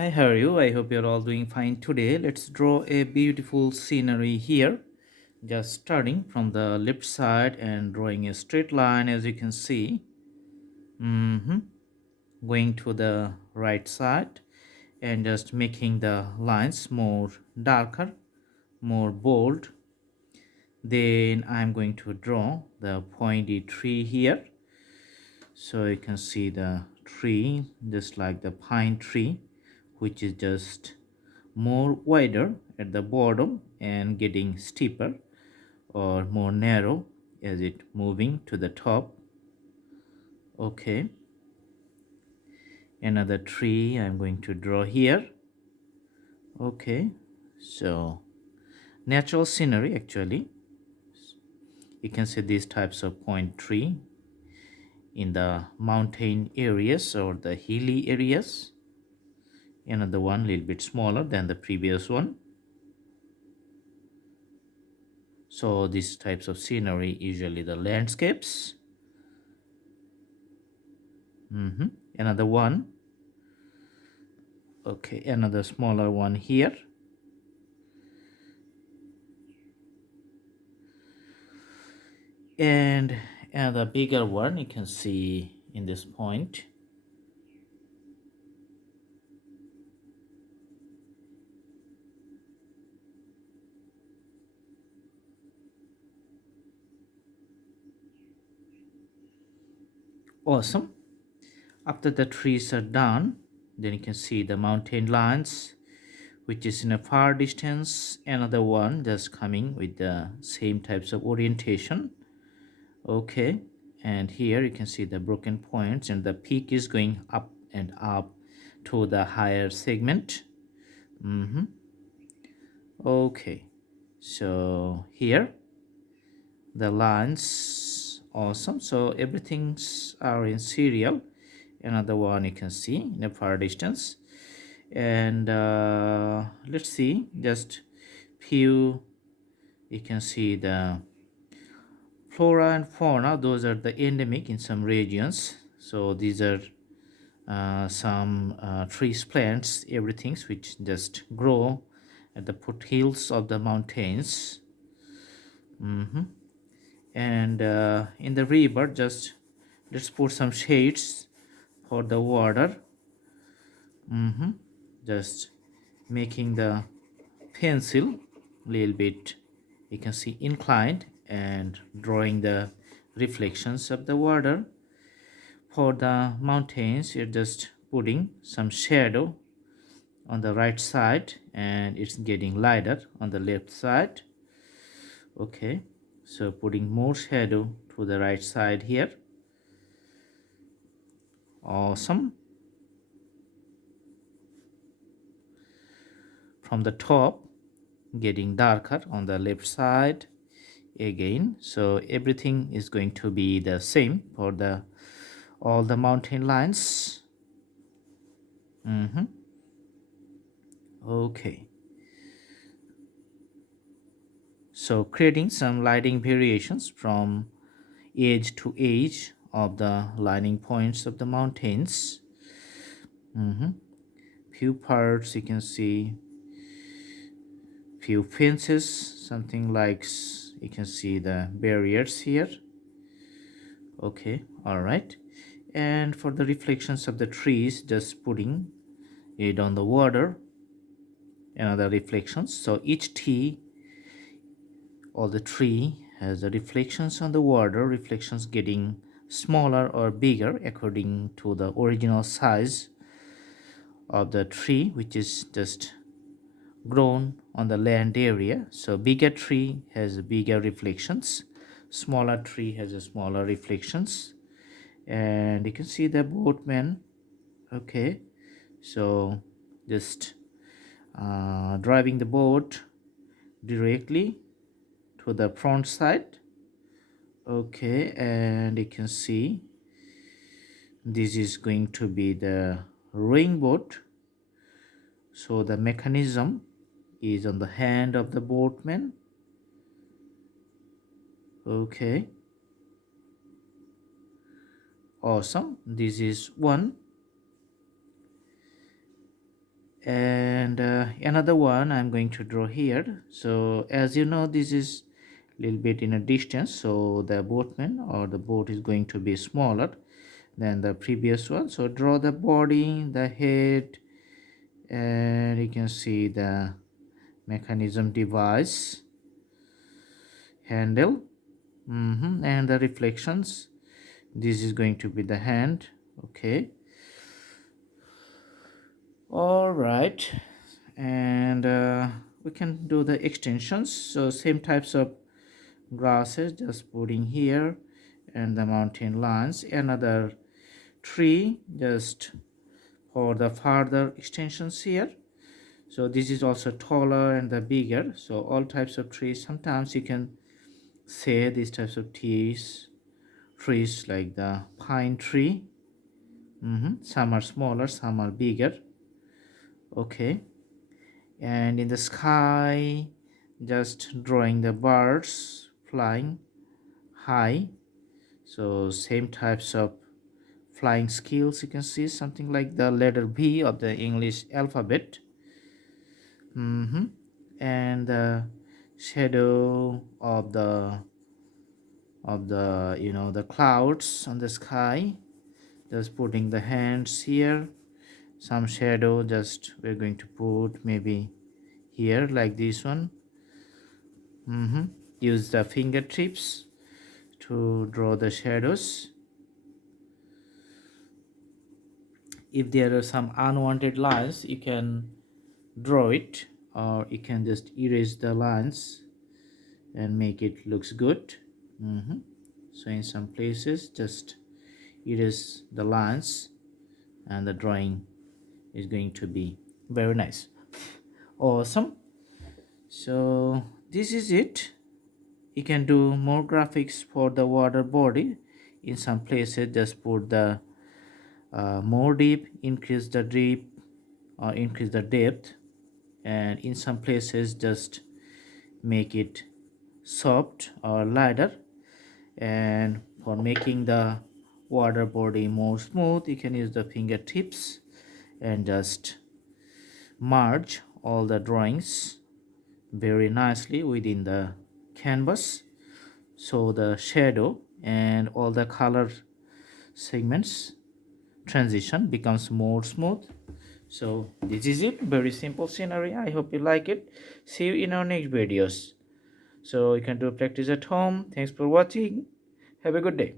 Hi, how are you? I hope you're all doing fine today. Let's draw a beautiful scenery here. Just starting from the left side and drawing a straight line as you can see. Mhm. Going to the right side and just making the lines more darker, more bold. Then I'm going to draw the pointy tree here. So you can see the tree just like the pine tree, which is just more wider at the bottom and getting steeper or more narrow as it moving to the top. Okay, another tree I'm going to draw here. Okay, so natural scenery actually. You can see these types of point tree in the mountain areas or the hilly areas. Another one a little bit smaller than the previous one. So these types of scenery usually the landscapes. Another one. Okay, another smaller one here. And another bigger one you can see in this point. Awesome. After the trees are done, then you can see the mountain lines, which is in a far distance. Another one just coming with the same types of orientation. Okay, and here you can see the broken points and the peak is going up and up to the higher segment. Okay, so here the lines awesome, so everything's are in serial. Another one you can see in a far distance. And let's see just few. You can see the flora and fauna, those are the endemic in some regions. So these are some trees, plants, everything which just grow at the foothills of the mountains. And in the river, just let's put some shades for the water. Just making the pencil little bit, you can see, inclined and drawing the reflections of the water. For the mountains, you're just putting some shadow on the right side and it's getting lighter on the left side. Okay, so putting more shadow to the right side here. Awesome. From the top, getting darker on the left side again. So everything is going to be the same for the all the mountain lines. Okay, so creating some lighting variations from edge to edge of the lining points of the mountains. Few parts you can see, few fences, something like you can see the barriers here. Okay, all right. And for the reflections of the trees, just putting it on the water, another reflections. So each tree or the tree has the reflections on the water, reflections getting smaller or bigger according to the original size of the tree, which is just grown on the land area. So bigger tree has bigger reflections, smaller tree has a smaller reflections. And you can see the boatman. Okay, so just driving the boat directly to the front side. Okay, and you can see this is going to be the rowing boat. So the mechanism is on the hand of the boatman. Okay, awesome. This is one. And another one I'm going to draw here. So as you know, this is a little bit in a distance, so the boatman or the boat is going to be smaller than the previous one. So draw the body, the head, and you can see the mechanism device, handle, and the reflections. This is going to be the hand. Okay, all right. And we can do the extensions. So same types of grasses, just putting here, and the mountain lines, another tree just for the further extensions here. So this is also taller and the bigger, so all types of trees. Sometimes you can say these types of trees like the pine tree. Some are smaller, some are bigger. Okay, and in the sky, just drawing the birds flying high. So same types of flying skills, you can see something like the letter B of the English alphabet. And the shadow of the the clouds on the sky, just putting the hands here, some shadow just we're going to put maybe here like this one. Use the fingertips to draw the shadows. If there are some unwanted lines, you can draw it, or you can just erase the lines and make it looks good. So in some places, just erase the lines and the drawing is going to be very nice. Awesome. So this is it. You can do more graphics for the water body. In some places, just put the more deep, increase the deep or increase the depth, and in some places just make it soft or lighter. And for making the water body more smooth, you can use the fingertips and just merge all the drawings very nicely within the canvas, so the shadow and all the color segments transition becomes more smooth. So this is it, very simple scenery. I hope you like it. See you in our next videos. So you can do practice at home. Thanks for watching. Have a good day.